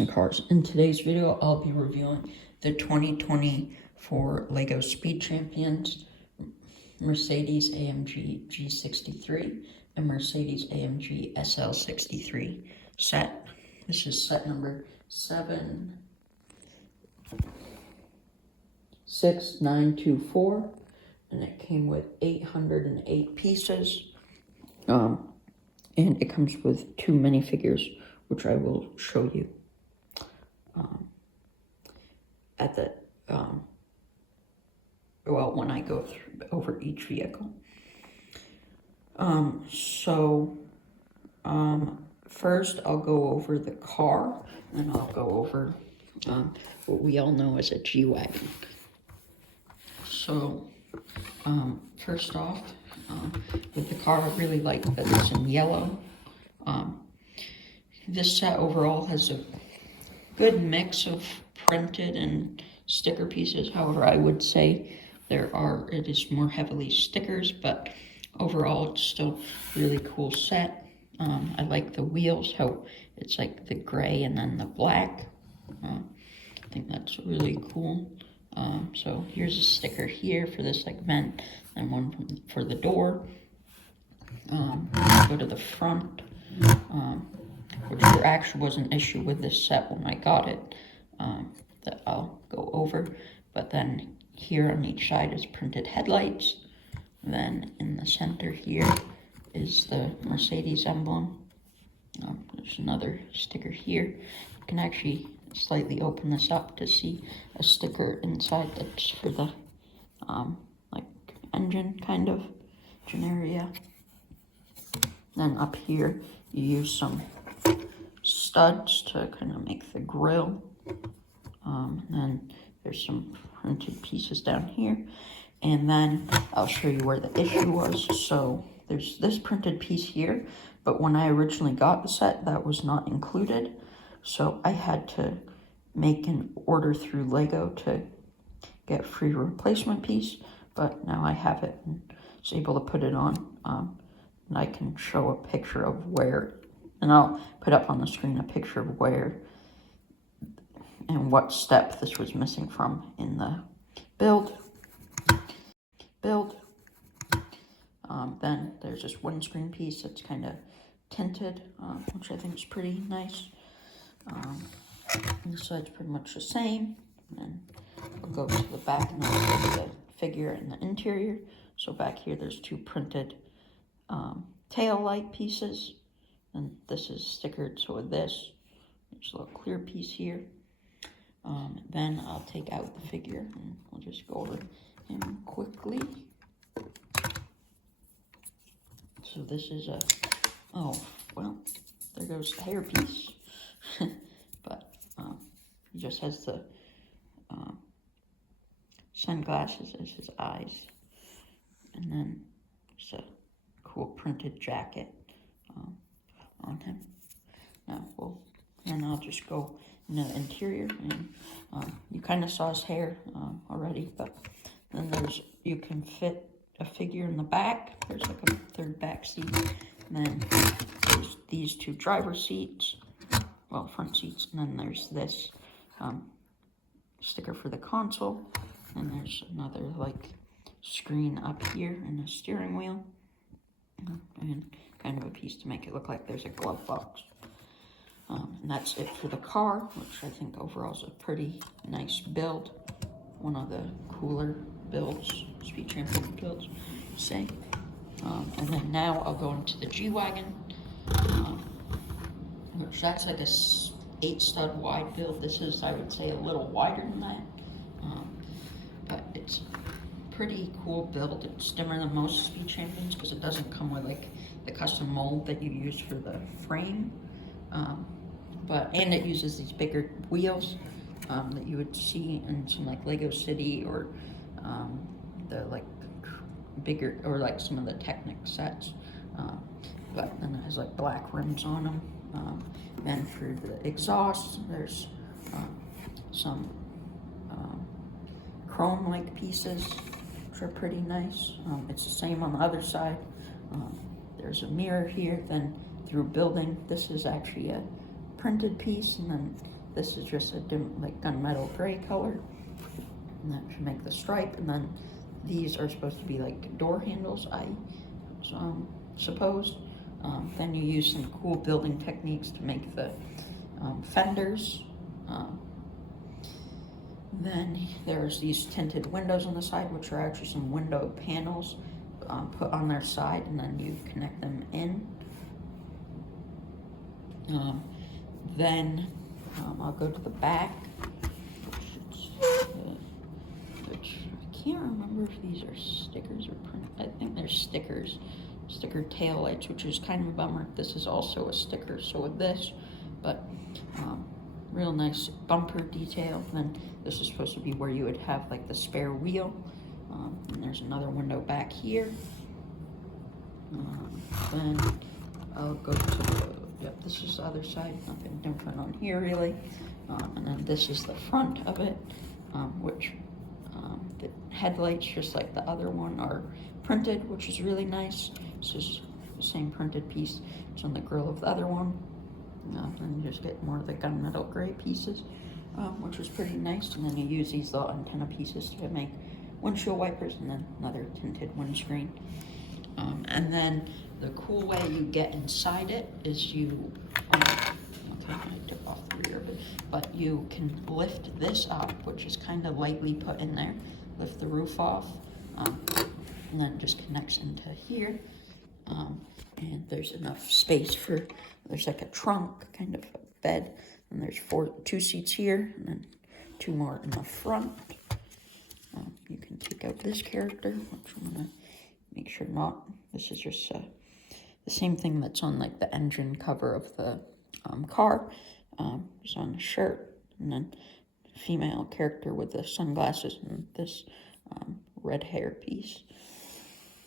racing cars. In today's video, I'll be reviewing the 2024 LEGO Speed Champions Mercedes-AMG G63 and Mercedes-AMG SL63 set. This is set number 76924, and it came with 808 pieces. And it comes with 2 minifigures, which I will show you at the when I go over each vehicle. First I'll go over the car, and then I'll go over what we all know as a G-Wagon. So first off, with the car, I really like that it's in yellow. This set overall has a good mix of printed and sticker pieces. However, I would say it is more heavily stickers, but overall it's still a really cool set. I like the wheels, how it's like the gray and then the black. I think that's really cool. So here's a sticker here for this segment, and one for the door. Go to the front, which there actually was an issue with this set when I got it, that I'll go over. But then here on each side is printed headlights. Then in the center here is the Mercedes emblem. There's another sticker here. You can actually slightly open this up to see a sticker inside that's for the like engine kind of area. Then up here you use some studs to kind of make the grill. Then there's some printed pieces down here, and then I'll show you where the issue was. So there's this printed piece here, but when I originally got the set, that was not included. So I had to make an order through LEGO to get a free replacement piece, but now I have it and was able to put it on. And I can show a picture of where, and I'll put up on the screen a picture of where and what step this was missing from in the build. Then there's this windscreen piece that's kind of tinted, which I think is pretty nice. This side's pretty much the same. And then we'll go to the back and then look at the figure and the interior. So back here there's 2 printed tail light pieces, and this is stickered. So with this, there's a little clear piece here. Then I'll take out the figure and we'll just go over him quickly. So this is there goes the hair piece. But he just has the sunglasses as his eyes, and then there's a cool printed jacket on him. Then I'll just go into the interior, and you kind of saw his hair already, but then you can fit a figure in the back. There's like a 3rd back seat, and then there's these 2 driver seats, front seats, and then there's this sticker for the console, and there's another like screen up here and a steering wheel, and kind of a piece to make it look like there's a glove box. And that's it for the car, which I think overall is a pretty nice build. One of the cooler builds, Speed Champion builds, say. And then now I'll go into the G-Wagon, which that's like a 8-stud wide build. This is, I would say, a little wider than that. But it's a pretty cool build. It's dimmer than most Speed Champions because it doesn't come with like the custom mold that you use for the frame. And it uses these bigger wheels that you would see in some like Lego City or the like bigger, or like some of the Technic sets. But then it has like black rims on them. And for the exhaust, there's some chrome-like pieces, which are pretty nice. It's the same on the other side. There's a mirror here. Then through building, this is actually a printed piece, and then this is just a dim, like gunmetal gray color, and that should make the stripe. And then these are supposed to be like door handles, I suppose. Then you use some cool building techniques to make the fenders. Then there's these tinted windows on the side, which are actually some window panels put on their side, and then you connect them in. Then I'll go to the back, which I can't remember if these are stickers or print. I think they're stickers. Sticker tail lights, which is kind of a bummer. This is also a sticker, so with this, but real nice bumper detail. Then this is supposed to be where you would have like the spare wheel. And there's another window back here. Then I'll go to the, yep, this is the other side, nothing different on here really. And then this is the front of it, which the headlights, just like the other one, are printed, which is really nice. This is the same printed piece. It's on the grill of the other one. And you just get more of the gunmetal gray pieces, which is pretty nice. And then you use these little antenna pieces to make windshield wipers, and then another tinted windscreen. And then the cool way you get inside it is you, okay, I took off the rear of it, but you can lift this up, which is kind of lightly put in there, lift the roof off, and then it just connects into here. And there's enough space for, there's like a trunk, kind of a bed, and there's two seats here, and then two more in the front. You can take out this character, which I'm gonna make sure not. This is just the same thing that's on like the engine cover of the car. It's on the shirt, and then female character with the sunglasses and this red hair piece.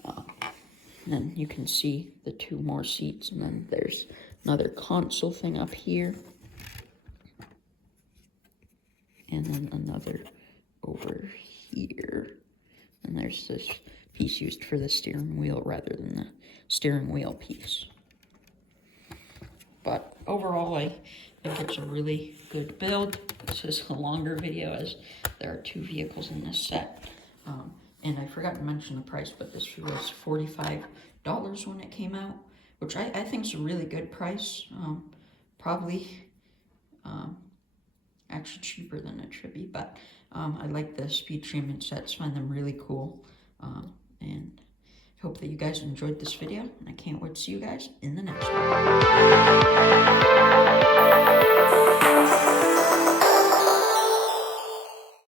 And then you can see the two more seats, and then there's another console thing up here, and then another over here, and there's this piece used for the steering wheel rather than the steering wheel piece. But overall, I think it's a really good build. This is a longer video as there are two vehicles in this set. And I forgot to mention the price, but this was $45 when it came out, which I think is a really good price. Probably actually cheaper than it should be, but I like the speed streaming sets, find them really cool. And hope that you guys enjoyed this video, and I can't wait to see you guys in the next one.